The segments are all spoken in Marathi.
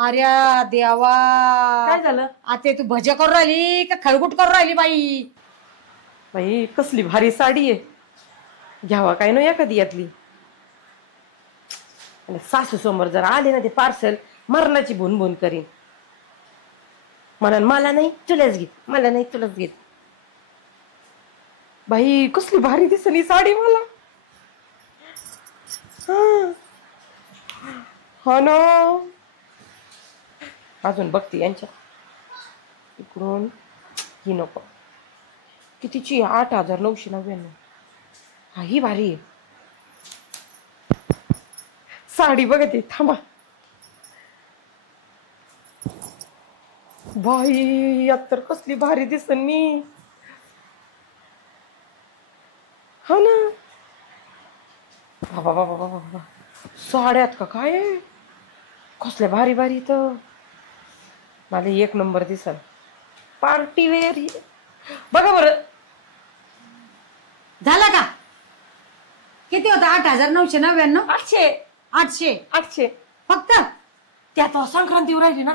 अरे देवा काय झालं? आता तू भजे करून राहिली का खळगुट करून राहिली बाई? बाई कसली भारी साडी आहे, घ्यावा काय ना एखादी यातली. आणि सासू समोर जर आले ना ते पार्सल मरणाची भुनभुन करीन. म्हणून मला नाही तुलाच घेत, मला नाही तुलाच घेत. बाई कसली भारी दिसली साडी मला. हो ना, अजून बघते यांच्या इकडून. ही नको, कितीची? 8,999. हा ही भारी आहे साडी. बघते थांबा. बाई यात तर कसली भारी दिसन मी. हा ना, बाबा बाबा बाबा बाबा, साड्यात का काय आहे? कसल्या भारी भारी. तर मला एक नंबर दिसल. पार्टी वेअर बघा बरं. झाला का? किती होता? 8,999. 800 800 800 फक्त. त्यात संक्रांतीवर राहिली ना,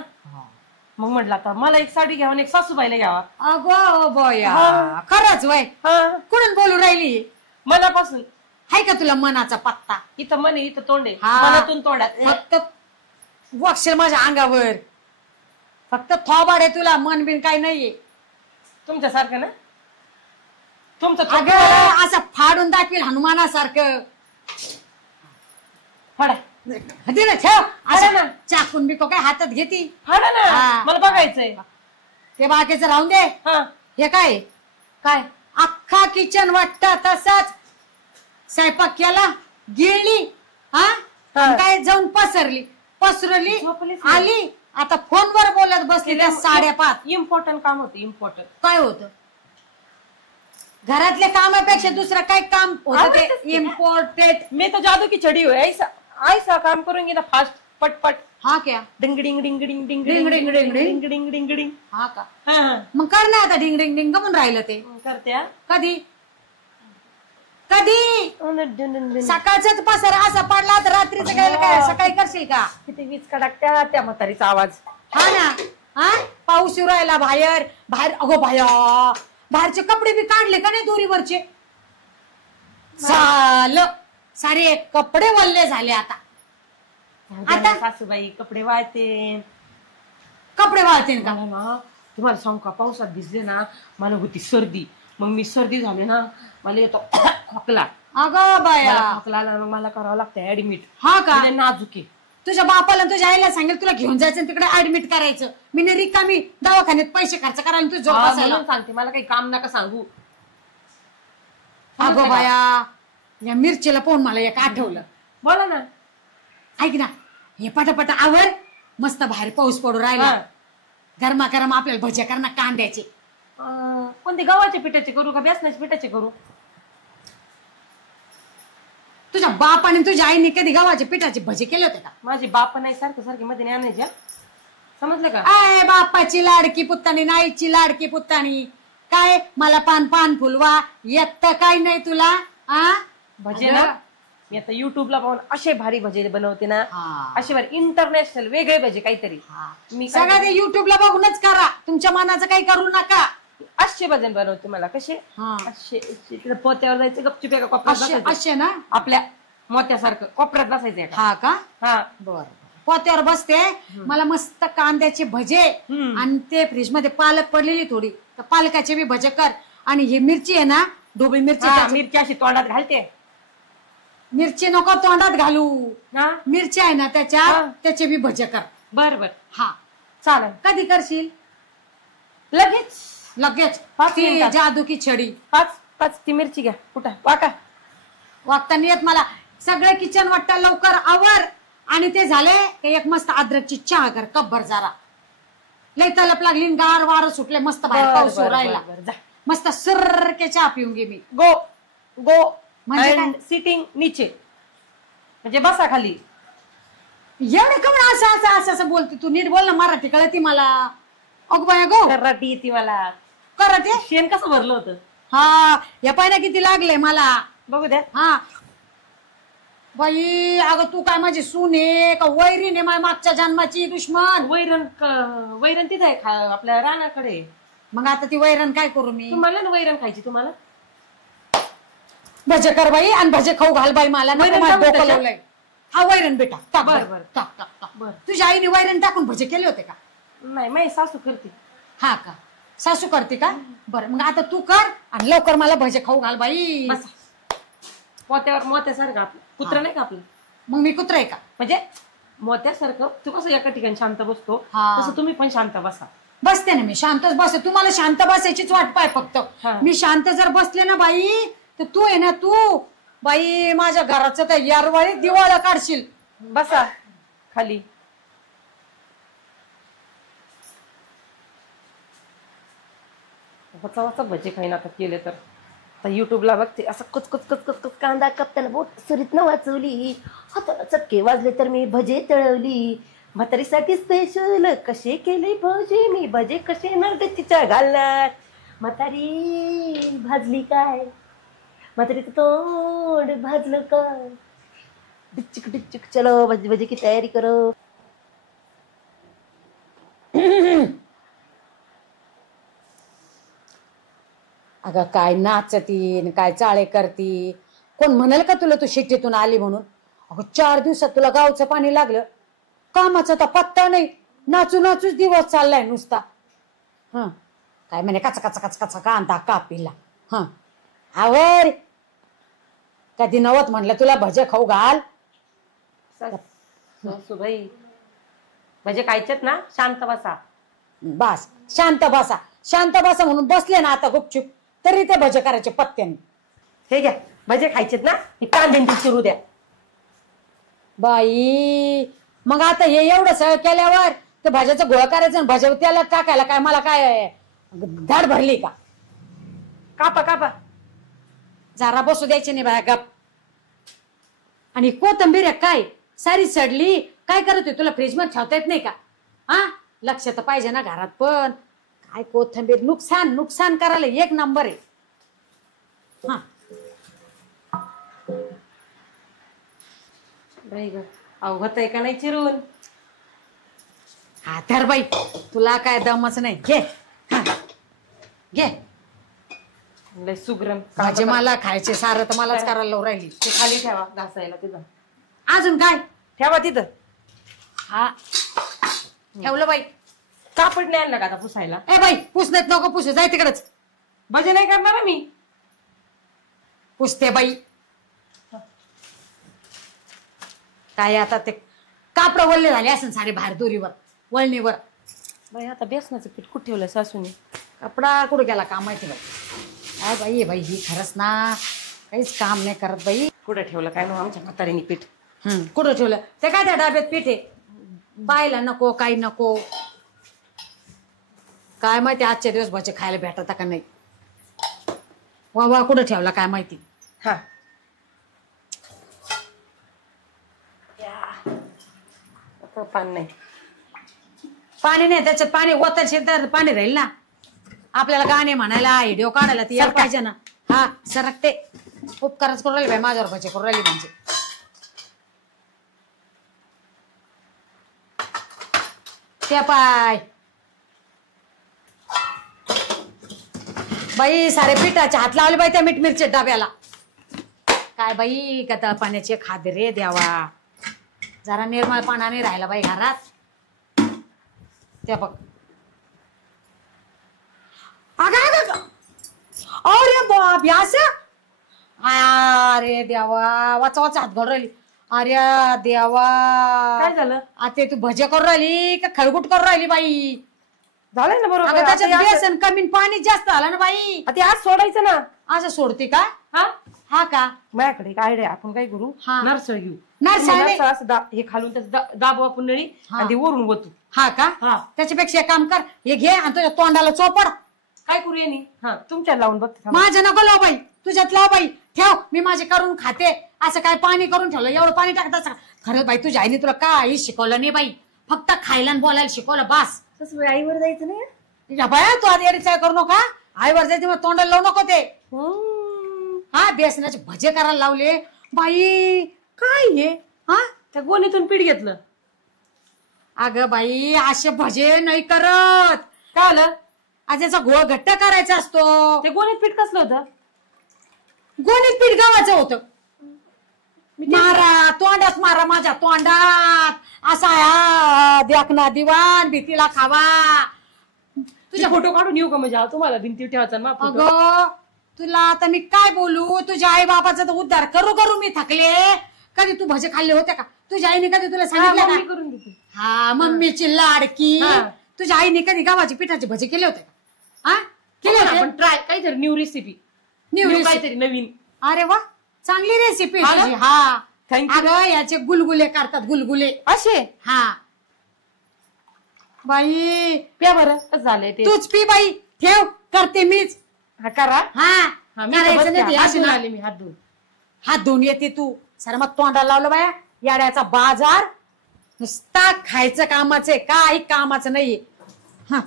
मग म्हटलं आता मला एक साडी घ्यावा आणि एक सासूबाईला घ्यावा. अगो बया, खरंच वय. कुठून बोलू राहिली? मनापासून. हाय का तुला मनाचा पत्ता? इथं मन आहे, इथं तोंड आहे. हा. मनातून तोंडात. फक्त वाक्षर माझ्या अंगावर. फक्त थोबाड आहे तुला, मन बिन काही नाहीये तुमच्यासारखं ना. तुमचं अगं असं फाडून दाखवील हनुमानासारखं. फाडा दे ना, ठेव. असं ना चाकून बिको काय हातात घेती? फाडा ना, हा. मला बघायचंय. ते बाकीचं राहून दे. हा हे काय काय? अख्खा किचन वाटत तसाच स्वयंपाक केला, गिळली, हा काय जाऊन पसरली झोपलीच नाही. आली. आता फोनवर बोलत बसली त्या साड्या पाच. इम्पॉर्टंट काम होतं. इम्पॉर्टंट काय होतं? घरातल्या कामापेक्षा दुसरं काय काम होतं ते इम्पॉर्टंट. मी तो जादू की छडी हुई. ऐसा ऐसा काम करूंगी ना, फास्ट पटपट. हा क्या? डिंग डिंग डिंग डिंग डिंग डिंग डिंग डिंग डिंग. डिंग डिंग डिंग डिंग. हा का? हा मग कर ना आता. डिंग डिंग डिंग गमून राहिलं ते. करते. हा कधी कधी सकाळचाच पसारा असा पडला तर रात्रीचं काय सकाळी करशील का? किती वीज कडकत्या त्या म्हातारीचा आवाज. हा ना. हा पाऊस येऊ राहिला बाहेर. अगो बाया, बाहेरचे कपडे बी काढले का नाही दोरीवरचे? झालं, सारे कपडे वल्ले झाले. आता सासूबाई कपडे वाळते. कपडे वाळते का? ना तुम्हाला सांगू का, पावसात भिजले ना मला होती सर्दी. मग मी सर्दी झाले ना, मला येतो खोकला. अगं बाया, खोकला मला करावं लागतं ऍडमिट. हा का? नाजुकी. तुझ्या बापाला तुझ्या आईला सांगेल तुला घेऊन जायचं तिकडे ऍडमिट करायचं. मी नाही रिकामी दवाखान्यात पैसे खर्च करायला तू झोप बसायला सांगते. मला काही काम नका सांगू. अगो बाया, या मिरचीला पाहून मला एक आठवलं. बोला ना. ऐक ना, हे पटापट आवर. मस्त बाहेर पाऊस पडू राहिला. गरमागरम आपल्याला भज्या कर ना कांद्याचे. कोणते गव्हाच्या पिठाचे करू का बेसनाच्या पिठाचे करू? तुझ्या बापाने तुझ्या आईने कधी गव्हाच्या पिठाचे भजे केले होते का? माझी बाप नाही सारखं सारखे मध्ये आणायच्या. समजलं का? आय बापाची लाडकी पुत्तानी, नाईची लाडकी पुत्तानी. काय मला पान फुलवा येत काय नाही तुला? भजे ना मी आता युट्यूबला पाहून असे भारी भजे बनवते ना. हा. असे भारी इंटरनॅशनल वेगळे भजे काहीतरी. मी सगळं ते युट्यूबला बघूनच करा. तुमच्या मनाचं काही करू नका. असे भजन बनवते मला. कसे? असे पोत्यावर जायचं, गपचूप एका कोपऱ्यात असे ना, आपल्या मोत्यासारखं कोपऱ्यात बसायचं. हा का? हा बर. पोत्यावर बसते. मला मस्त कांद्याचे भजे आणि ते फ्रीज मध्ये पालक पडलेली थोडी, पालकाचे बी भजे कर. आणि ही मिरची आहे ना, ढोबळी मिरची. मिरची अशी तोंडात घालते. मिरची नको तोंडात घालू. मिरची आहे ना त्याचे बी भजे कर. बर बर. हा चालेल. कधी करशील? लगेच. लगेच. 5 मिनिटात. जादू की छडी. 5 ती मिरची घ्या. कुठं वाका वागताना येत मला. सगळं किचन वाटतं लवकर आवर. आणि ते झाले एक मस्त अद्रकची चहा कर कपभर जरा. लय तलप लागली, गार वारं सुटले, मस्त बाहेर पाऊस राहिला. मस्त सरके चहा पिऊन घे. मी गो म्हणजे सिटिंग नीचे, म्हणजे बसा खाली. एवढं कमळ असं असं बोलते तू? नीट बोल ना, मराठी कळती मला. अगो बाया गो, कराटी येते मला. कराटे? शेण कसं भरलं होतं? हा, या पायना किती लागले मला बघू द्या. हा बाई अगं तू काय माझी सून आहे का वैरीण आहे माझ्या मागच्या जन्माची दुश्मन? वैरण तिथे आहे आपल्या रानाकडे. मग आता ती वैरण काय करू मी? तुम्हाला ना वैरण खायची तुम्हाला. भजे कर बाई आणि भजे खाऊ घाल बाई मला. डोकं लावलंय. हा वैरण बेटा टाक. बरं टाक टाक टाक. तुझ्या आईने वैरण टाकून भजे केले होते का? नाही माझी सासू करते. हा का सासू करते का? बरं मग आता तू कर आणि लवकर मला भजे खाऊ घाल बाई. मोत्यावर मोत्यासारखं आपलं कुत्र नाही का आपलं. मग मी कुत्र आहे का? म्हणजे मोत्यासारखं तू कसं एका ठिकाणी शांत बसतो तसं तुम्ही पण शांत बसा. बसते ना मी शांतच बसते. तुम्हाला शांत बसायचीच वाट पाय फक्त. मी शांत जर बसले ना बाई तर तू आहे ना तू बाई माझ्या घराचं तर यारवाळी दिवाळं काढशील. बसा खाली. वाचा वाचा भजे खाईन आता केले तर. आता युट्यूबला बघते असं कुचकुच कुचकुच कांदा कापताना बोट सुरीत न वाचवली, हाताला चटके वाजले तर मी भजे तळवली. म्हातारीसाठी स्पेशल कसे केले भजे मी, भजे कसे नरगतीच्या घालणार. म्हातारी भाजली काय, म्हातारीचं तोंड भाजलं काय. डिच्चिक डिच्चिक चलो भजी भजी की तयारी करो. अगं काय नाचती काय चाळे करती. कोण म्हणाल का तुला तू शेतीतून आली म्हणून? अगं 4 दिवसात तुला गावचं पाणी लागलं. कामाचा तर पत्ता नाही. नाचू नाचूच दिवस चाललाय नुसता. हा काय म्हणे कचा कचा कचा कचा कांदा कापिला. हा आवर कधी नवत म्हणलं तुला भजे खाऊ घाल. सासूबाई भजे खायचेत ना शांत बसा. बस शांत बसा शांत बसा म्हणून बसले ना आता गुपचूप तरी ते भजे करायचे पत्त्याने. हे घ्या भजे खायचेत ना कांद्यांची चिरू द्या. बाई मग आता हे एवढं सगळं केल्यावर ते भाज्याचं गोळा करायचं आणि भाज्या त्याला टाकायला काय मला काय धाड भरली का? कापा कापा. जरा बसू द्यायचे नाही बाया गप. आणि कोथंबीर काय सारी सडली काय करत तुला फ्रीज मध्ये ठेवता येत नाही का? हा लक्ष तर पाहिजे ना घरात पण. काय कोथंबीर नुकसान नुकसान करायला एक नंबर आहे. हा बाई ग अवघत आहे का नाही चिरून. हा तर बाई तुला काय दमच नाही. घे घे लय सुगरण भाजी मला खायचे सारं तर मलाच करायला लावून राहिली. ते खाली ठेवा घासायला तिथं. अजून काय ठेवा तिथं. हा ठेवलं बाई. कापड नाही आणलं का आता पुसायला? ए बाई पुसण्यात नको पुसू जाय तिकडच. भजे नाही करणार मी पुसते बाई. काय आता ते कापड वळले झाले असेल सारे बाहेर दोरीवर वळणीवर. बाई आता बेसनाचं पीठ कुठे ठेवलं सासूने? कपडा कुठे गेला काम माहिती बाई. काय बाई बाई ही खरंच ना काहीच काम नाही करत बाई. कुठे ठेवलं काय ना आमच्या म्हातारीने पीठ. कुठं ठेवलं ते काय त्या डब्यात पीठ आहे. बायला नको काही नको काय माहिती आजच्या दिवस भजे खायला भेटत का नाही. वा कुठं ठेवला काय माहिती. हा पाणी नाही पाणी नाही त्याच्यात पाणी ओतायचे तर पाणी राहील ना. आपल्याला गाणे म्हणायला व्हिडिओ काढायला ती यायला पाहिजे ना. हा सरकते उपकारच करून राहिली बाई माझ्यावर भजे करून राहिली म्हणजे. त्या पाय बाई सारे पिठाचे हात लावले बाई त्या मीठ मिरची डब्याला. काय बाई कथा पाण्याचे खाद रे द्यावा. जरा निर्मळ पाण्याने राहिला बाई घरात. त्या बघ अरे बाप असं. अरे देवा वाचा वाचा हात घालून राहिली. अरे देवा काय झालं? आता तू भजे करून राहिली का खळगुट करून राहिली बाई? झालंय ना बरोबर. त्याच्यात बेसन कमी पाणी जास्त झालं ना बाई. ते आज सोडायचं ना. असं सोडते का? हा हा का माझ्याकडे काय आयडिया. आपण काय करू नरसळ घेऊ. नरसळ असं हे खालून त्याचं दाबू आपण नळी आणि ते वरून वतू. हा का? त्याच्यापेक्षा एक काम कर हे घे आणि तुझ्या तोंडाला चोपड. काय करू येणी. हा तुमच्या लावून बघते. माझ्या नको लाव बाई तुझ्यात लाव बाई. ठेव मी माझे करून खाते. असं काय पाणी करून ठेवलं एवढं पाणी टाकतात. खरंच बाई तुझ्या आईने तुला काही शिकवलं नाही बाई. फक्त खायला आणि बोलायला शिकवलं बास. तसं आईवर जायचं नाही. बाया तू आधी चाय करू नका. आईवर जायचं मग तोंडाला लावू नको ते. हा बेसनाचे भजे करायला लावले बाई. काय हे हा त्या गोणीतून पीठ घेतलं. अगं बाई असे भजे नाही करत. काय आलं? आज याचा घोळ घट्ट करायचा असतो. ते गोणीत पीठ कसलं होतं? गोणीत पीठ गव्हाचं होतं. मारा तोंडात मारा माझ्या तोंडात असा देखना दिवाण भीतीला खावा. तुझे फोटो काढून येऊ का? म्हणजे तुम्हाला भिंती ठेवायचा ना फोटो. अगं तुला आता मी काय बोलू. तुझ्या आई बाबाचा तर उद्धार करू करू मी थकले. कधी तू भजे खाल्ले होते का? तुझ्या आईने कधी तुला सांगितलं मम्मी का? करून देते. हा मम्मीची लाडकी. हा. तुझ्या आईने कधी गव्हाचे पिठाचे भजे केले होते का? हा केले होते? आपण ट्राय काहीतरी न्यू रेसिपी. New recipe. काहीतरी नवीन. अरे वा चांगली रेसिपी हा ना? तुझी. हा थँक्यू. अगं याचे गुलगुले करतात गुलगुले. असे हा बाई प्या बरं कसं झालंय ते. तूच पी बाई. ठेव करते मीच. हा करा. हा हा, मी तर करायचं बसते. नाही ते हात अशी धुवून ना. आले मी, हात धुवून. हात धुवून येते तू. सर मग तोंडाला लावलं बाया. याड्याचा बाजार नुसता खायचं कामाचे काही कामाचं नाहीये. हा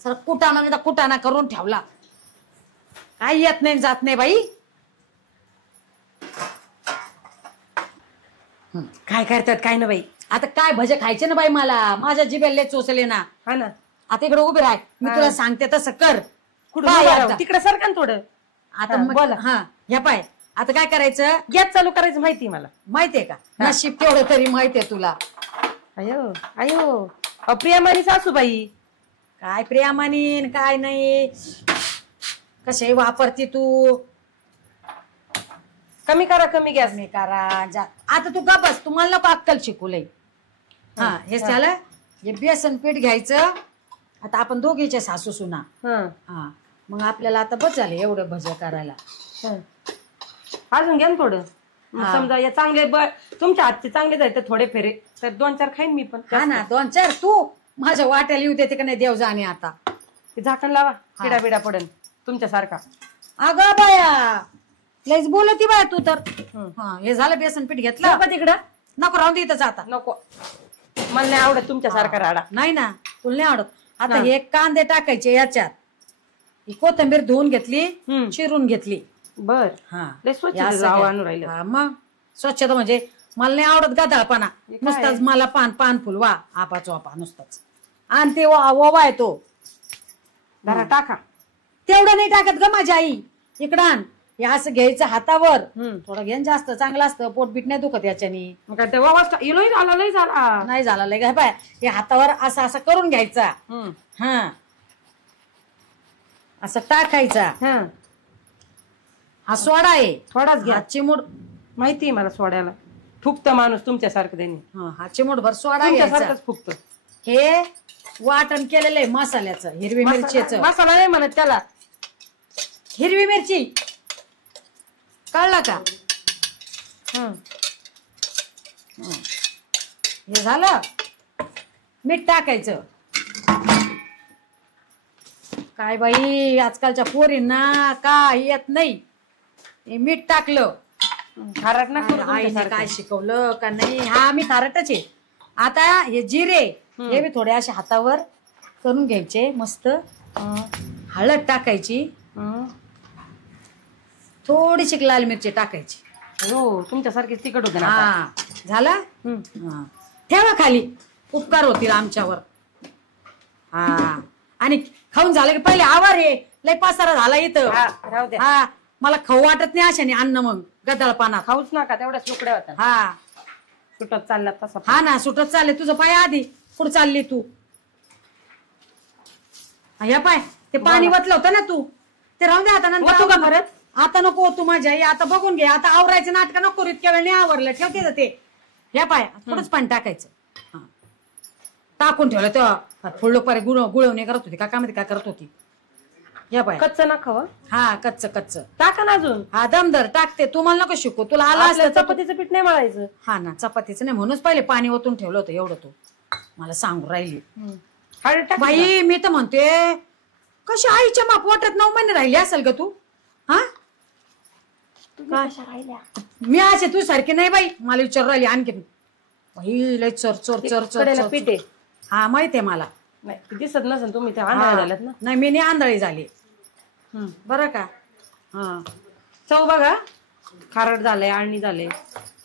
सर कुटाणा करून ठेवला. काही येत नाही जात नाही बाई. काय करतात काय ना बाई. आता काय भजे खायचे ना बाई मला. माझ्या जिभेले चोचले ना. हा ना. आता इकडे उभी राह. मी हा. तुला सांगते तसं कर. कुठं पाय उभं आता. राहू? तिकडे सरका ना थोडं. आता हा, मग बोला. हा ह्या पाय आता काय करायचं गॅस चालू करायचं माहिती मला. माहितीये का? नशीब तेवढं तरी माहितीये तुला. अयो अयो प्रियामानी सासूबाई. काय प्रेमानीन काय नाही. कसे वापरते तू. कमी करा कमी गॅस. मी करा जा. आता तू का बस. तुम्हाला नको अक्कल शिकवलंय. हा हे झालं. हे बेसन पीठ घ्यायचं. आता आपण दोघीचे सासू सुना. हा मग आपल्याला आता बस झालं एवढं भजे करायला. अजून घ्या ना थोडं. मग हा. समजा या चांगले तुमच्या हातचे चांगले जायचे थोडे फेरे तर 2-4 खाईन मी पण. हा ना 2-4 तू माझ्या वाट्याला येऊ देते का नाही देव जाणे आता. ते झाकण लावा. किडा बिडा पडेल तुमच्यासारखा. अगं बाया लयच बोलती बाया तू तर. हा हे झालं बेसन पीठ घेतलं. का तिकडं नको राहून दे इथंच आता. नको. मला नाही आवडत तुमच्यासारखा राडा. नाही ना तुला नाही आवडत. आता हा. हे कांदे टाकायचे याच्यात. ही कोथिंबीर धुवून घेतली चिरून घेतली. बर. हा लय स्वच्छ हे असं जावं घ्या. आणून राहिलं. हा, मग स्वच्छता म्हणजे मला नाही आवडत गदाळपणा. काय? नुसताच मला पान फुल वा आपा चोपा नुसताच. आणि ते ओवा आहे तो. जरा टाका. तेवढं नाही टाकत ग माझी आई. इकडं आण. हे असं घ्यायचं हातावर. थोडं घेन जास्त चांगलं असतं. पोटबीट नाही दुखत याच्यानी. मग काय ते वावाच लय झाला लय झाला. नाही झाला लय बाय. हे हातावर असं असं करून घ्यायचा. हा असं टाकायचा. हा सोडा आहे. थोडाच घ्या. हा चिमूड माहितीये मला सोड्याला. फुकत माणूस तुमच्यासारखं त्यांनी. हा चिमूड भर सोडा घ्यायचा. तुमच्यासारखंच फुकत. हे वाटण केलेलं आहे मसाल्याचं. हिरवी मिरचीचं. मसाला नाही म्हणत त्याला. हिरवी मिरची कळलं का? हे झालं. मीठ टाकायचं. काय बाई आजकालच्या पोरींना काय येत नाही. हे मीठ टाकलं. खारट ना करू आईने तुमच्यासारखं. काय शिकवलं का नाही. हा मी खारटच आहे. आता हे जिरे हे मी थोडे असे हातावर करून घ्यायचे मस्त. हळद टाकायची. थोडीशी लाल मिरची टाकायची. हो तुमच्यासारखीच तिखट होते ना. हा झाला. ठेवा खाली. उपकार होतील आमच्यावर. हा आणि खाऊन झालं की पहिले आवार हे लय पासारा झाला इथं. राहू द्या. हा मला खाऊ वाटत नाही अशाने अन्न मग गदळ पाना. खाऊच नका तेवढ्याच तुकड्या होत्या. हा सुटत चालला तसा. हा ना सुटत चालले. तुझं पाय आधी पुढे चालली तू. या पाय ते पाणी वतलं होतं ना तू ते राहून दे आता. ओतू का नंतर परत? आता नको तू माझ्या आई. आता बघून घे. आता आवरायचं नाटक नको करू. इतक्या वेळ नाही आवरलं. ठेवते ना ते. या पाय थोडंच पाणी टाकायचं. टाकून ठेवलं तेव्हा फुडलो पारे गुळवणे करत होती का काय करत होती. या पाय कच्च ना खावा. हा कच्च टाका ना अजून. हा दमदर टाकते. तू मला नको शिकू. तुला आला असलं तर चपातीचं पीठ नाही मळायचं. हा ना चपातीचं नाही म्हणूनच पहिले पाणी ओतून ठेवलं होतं एवढं. तू मला सांगू राहिली. हळद टाक. बाई मी तर म्हणते कशी आईच्या माप वाटत 9 महिने राहिली असेल ग तू. हा मी असे तू सारखे नाही बाई. मला विचार राहिली आणखी बाई लय चोर चोर चोर चोर पीठ आहे. हा माहितीये मला. नाही दिसत नसेल तुम्ही ते आंधळा झाल्यात ना. नाही मी नाही आंधळी झाली. बरं का. हा चव बघा. खारट झालंय आळणी झाले.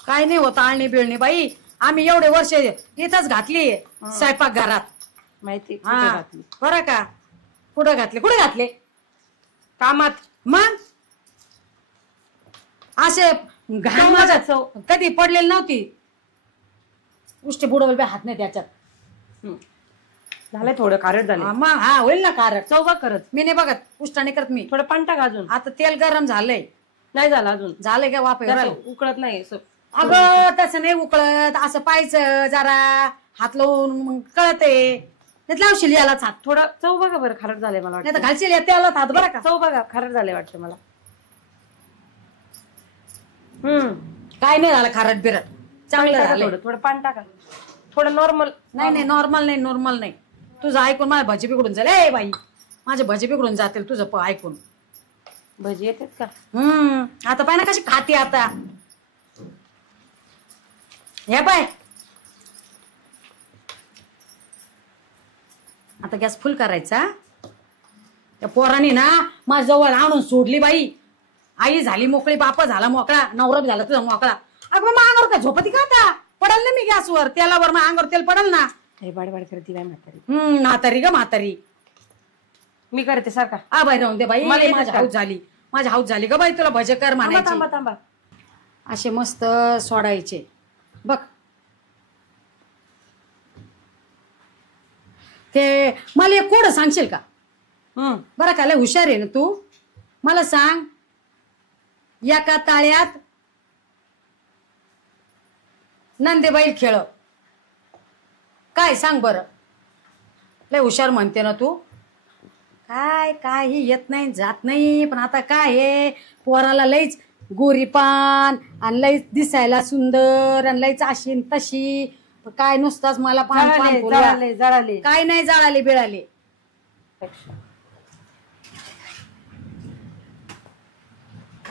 काय नाही होत आळणी बिळणी बाई. आम्ही एवढे वर्ष इथंच घातली स्वयंपाक घरात. माहिती हा बरं का. कुठं घातले कामात. मग असे घाण माझा चव. कधी पडलेली नव्हती. उष्टी बुडवल बी हात नाही त्याच्यात. झालंय थोडं खारट झालं. मग हा होईल ना कार. चव बघ करत. मी नाही बघत उष्टाने करत मी. थोडं पाणी टाक अजून. आता तेल गरम झालंय. नाही झालं अजून. झालंय का वापर जरा उकळत नाही. अगं तसं नाही उकळत. असं पाहायचं जरा हात लावून मग कळते. लावशील यालाच हात. थोडं चव बघा बरं खारट झालंय मला नाही तर वाटतं. घालशील त्यालाच हात बरं का. चव बघा खारट झालंय वाटतं मला. काय नाही झालं खारट बिरट चांगलं झालं. थोडं पाणी टाका. थोडं नॉर्मल. नाही नॉर्मल नाही. तुझं ऐकून माझ्या भजी बिघडून जाईल. ए बाई माझे भजी बिघडून जातील तुझं ऐकून. भजी येतात का? आता पाय ना कशी खाते आता. हे पाय आता गॅस फुल करायचा. त्या पोराने ना माझ्या जवळ आणून सोडली बाई. आई झाली मोकळी, बापा झाला मोकळा, नवरा झाला तुझा मोकळा. अगं मग अंगावर काय झोपती का आता. पडल ना मी गॅसवर तेलावर. मग अंगावर तेल पडल ना. बाडबाड करते बाय म्हातारी. म्हातारी ग म्हातारी. मी करते सारखा. आ बाई राहून दे बाई. मला माझी हाऊस झाली ग बाई. तुला भजे कर म्हणायची. थांबा. असे मस्त सोडायचे बघ. ते मला एक कोड सांगशील का बरं का. लय हुशार आहे ना तू. मला सांग एका ताळ्यात नंदीबाई खेळ. काय सांग बरं. लय हुशार म्हणते ना तू. काय ही येत नाही जात नाही. पण आता काय आहे पोराला लईच गोरीपान आणि लईच दिसायला सुंदर आणि लईच अशी तशी. काय नुसताच मला जळाले. काय नाही जळाले बिळाले.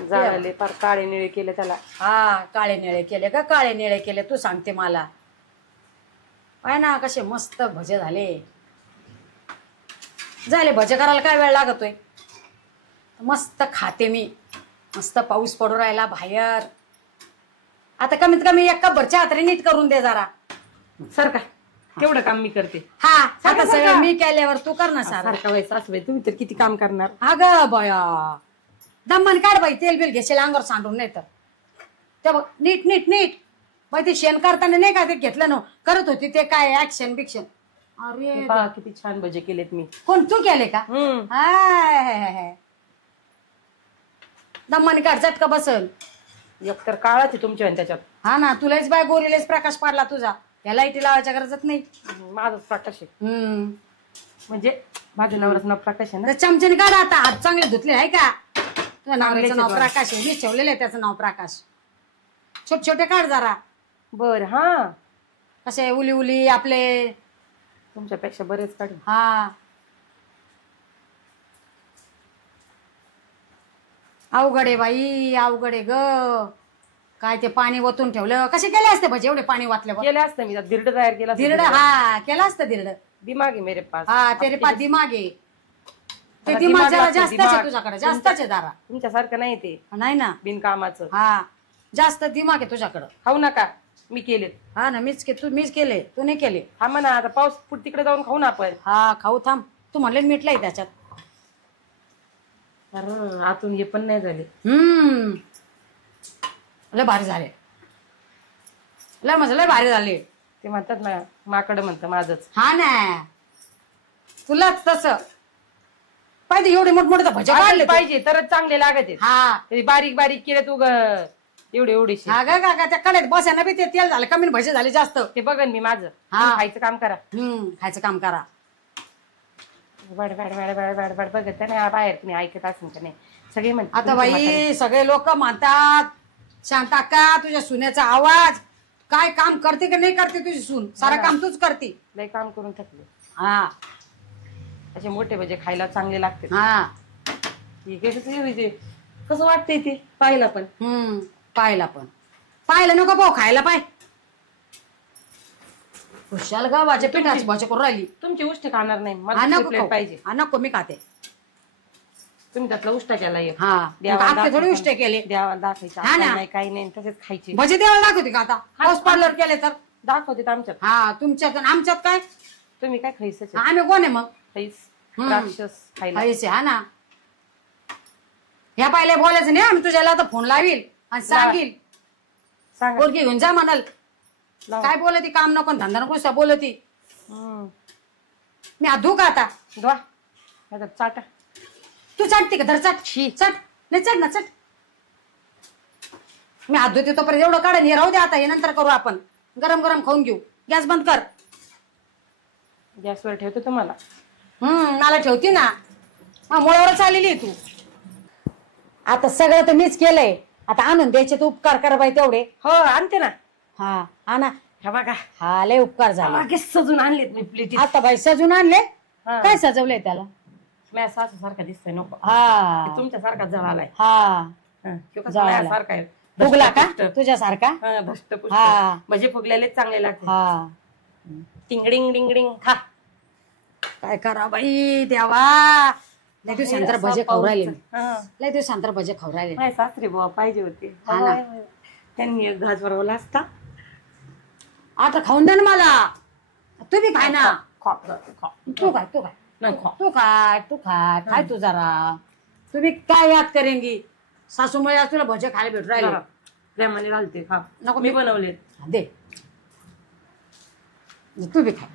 जळाले फार काळे निळे केले त्याला. हा काळे निळे केले का. काळे निळे केले तू सांगते मला. पाय ना कसे मस्त भजे झाले भजे करायला काय वेळ लागतोय. मस्त खाते मी. मस्त पाऊस पडू राहिला बाहेर. आता कमीत कमी एक कप भरच्या हाताने नीट करून दे जरा. सर काय तेवढं काम मी करते. हा आता सगळं मी केल्यावर तू कर ना सारखा बाई सासूबाई तुम्ही तर किती काम करणार. अगं बया दमन काढ बाई. तेल बिल घेशील अंगावर सांडून. नाही तर ते बघ नीट बाई. ते शेण करताना नाही का ते घेतलं ना करत होती ते काय ऍक्शन बिक्शन. अरे किती छान भजे केलेत मी. कोण तू केले का. दमन काढ चटका बसल. एक तर काळाच आहे तुमच्या त्याच्यात. हा ना तुलाच बाय गोरीलेच प्रकाश पाडला तुझा. या लाईटी लावायच्या गरजच नाही. माझाच प्रकाश आहे. म्हणजे माझ्या नवराचं नाव प्रकाश आहे ना. चमच्याने काढ आता. हात चांगले धुतले आहे का. तुझ्या नवऱ्याचं नाव प्रकाश आहे. मी ठेवलेलं आहे त्याचं नाव प्रकाश. छोटे काढ जरा. बर हा कसे उली आपले तुमच्यापेक्षा बरेच काढ. हा अवघड आहे बाई अवघड आहे ग. काय ते पाणी वतून ठेवलं. कसे केले असते भजे एवढे पाणी वाटल्यावर. केले असते मी. धिरड तयार केला. धिरड हा केलं असतं धिरड. दिमाग आहे मेरे पास. हा तेरे पास दिमाग आहे. ते दिमाग जरा जास्तच आहे तुझ्याकडे. जास्तच आहे दारा. तुमच्यासारखं नाही ते. नाही ना बिनकामाचं. हा जास्त दिमाग आहे तुझ्याकडं. खाऊ नका मी केलेत. हा ना मीच केले तू नाही केले. हा म्हणा आता पाऊस पुढे तिकडे जाऊन खाऊ ना आपण. हा खाऊ थांब. तू म्हणले मीठलाय त्याच्यात. आतून हे पण नाही झाले. लय भारी झाले. लय मजा लय भारी झाले. ते म्हणतात ना माकड म्हणतं माझंच. हा ना तुलाच तस पाहिजे. एवढे मोठमोठे भजे काढले पाहिजे तरच चांगले लागत. हा बारीक बारीक केले तू एवढेशे. हा का त्या कडेत बसायला बी ते तेल झालं कमी भजे झाले जास्त. ते बघन मी माझं. हा. खायचं काम करा. खायचं काम करा. बड बघत नाही बाहेर तुम्ही ऐकत असेल का नाही. सगळे म्हणतात आता बाई सगळे लोक म्हणतात शांता का तुझ्या सुनेचा आवाज. काय काम करते का नाही करते तुझी सून. सारा काम तूच करते. लय काम करून थकले. हा असे मोठे भजे खायला चांगले लागते. हा कसं वाटतंय ते पाहिला पण. पाहिलं नको पाहू खायला पाय. खुशाल ग माझ्या पिठाची भाजी करून राहिली. तुमची गोष्ट खाणार नाही. हा मला नको प्लेट पाहिजे. हा नको मी खाते. तुम्ही त्यातला उष्टा केला एक. हा आत्या थोडी उष्टे केले द्यावा दाखवायचं हा ना. आपल्याला नाही काही नाही तसेच खायचे. भजे द्यायला दाखवते का आता पाऊस पडल्यावर केले तर दाखवते आमच्यात. हा तुमच्यात आणि आमच्यात काय तुम्ही काय खायचं आम्ही कोण आहे मग राक्षस खायला. खायचे हा ना. ह्या पाहिल्या बोलायचं नाही आम्ही तुझ्याला आता फोन लावील आणि सांगील सांगा पोरगी घेऊन जा म्हणाल लावा. काय बोलती काम नको धंदा नको नुसता बोलती. हम्म. मी आधू का आता द्वा आता चाटा. तू चाटते का धर चाट चट नाही चट ना चट. मी हात धुते तोपर्यंत एवढं काढा हे राहू दे आता हे नंतर करू आपण गरम गरम खाऊन घेऊ. गॅस बंद कर. गॅसवर ठेवतो तुम्हाला. मला ठेवती ना मुळावरच आलेली आहे तू. आता सगळं तर मीच केलंय आता आणून द्यायचे तू उपकार कर बाई तेवढे. हो आणते ना. हा आणा हे बघा हा लय उपकार झाला. मागे सजून आणलेत मी प्लेटी. आता बाई सजून आणले हा. काय सजवलंय त्याला. माझ्या सासू सारखा दिसतोय नको. हा तुमच्या सारखा जळालाय. हा जळाला. सारखा आहे. फुगला का धष्टपुष्ट. तुझ्यासारखा. हा, धष्टपुष्ट. हा. भजे फुगलेले चांगले लागते. हा टिंगडिंग डिंगडिंग खा. काय करा बाई देवा. लय दिवसांतर भजे खाऊ राहिले मी. हा. लय दिवसांतर भजे खाऊ राहिले. माझे सासरे बुवा पाहिजे होते. हा ना. त्यांनी एक घास भरवला असता. आता खाऊन दे ना मला. तू बी खाय ना. खा, खा. तू काय तू काय नाही खा. तू खाय तू जरा. तुम्ही काय याद करेंगी सासूमुळे आज तुला भजे खायला भेटू राहिले. प्रेमाने घालते खा. नको मी बनवले. दे तू बी खाय.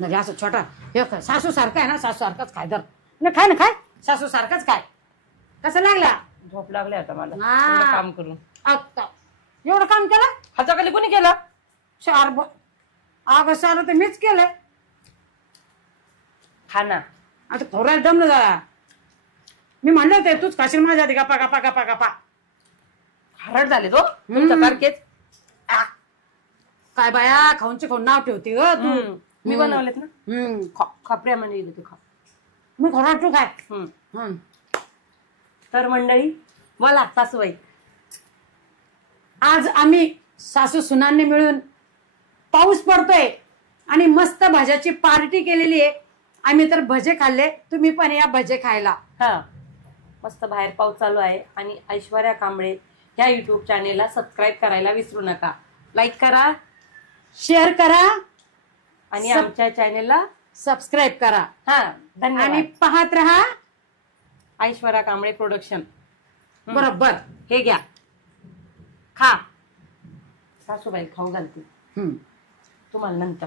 म्हणजे असं छोटा हे काय सासू सारखं आहे ना सासू सारखंच खाय दर नाही खाय ना खाय सासू सारखंच खाय. कसं लागला झोप लागले आता मला हा. एवढं काम करून. आता एवढं काम केलं हाताखाली कोणी केलं. चार अगं सारं तर मीच केलंय. खा ना. आता थोड्यात दमलं जरा. मी म्हणलं होते तूच खाशील माझ्या आधी गप्पा गप्पा गप्पा गप्पा. हरड झाले तो तुमच्या सारखेच. काय बाया खाऊनचे खाऊन नाव ठेवते ग तू. मी बनवलेत ना. खा खा प्रेमाने दिले तू खा. मी खरा तू काय तर मंडळी बोला सासूबाई. आज आम्ही सासू सुनांनी मिळून पाऊस पडतोय आणि मस्त भज्याची पार्टी केलेली आहे. आम्ही तर भजे खाल्ले तुम्ही पण या भजे खायला. हा मस्त बाहेर पाऊस चालू आहे आणि ऐश्वर्या कांबळे या युट्यूब चॅनेलला सबस्क्राईब करायला विसरू नका. लाईक करा शेअर करा आणि आमच्या चॅनेलला सबस्क्राईब करा. हा आणि धन्यवाद. पाहत राहा ऐश्वर्या कांबळे प्रोडक्शन. बरोबर. हे घ्या खा. सासूबाई खाऊ घालते तुम्हाला नंतर.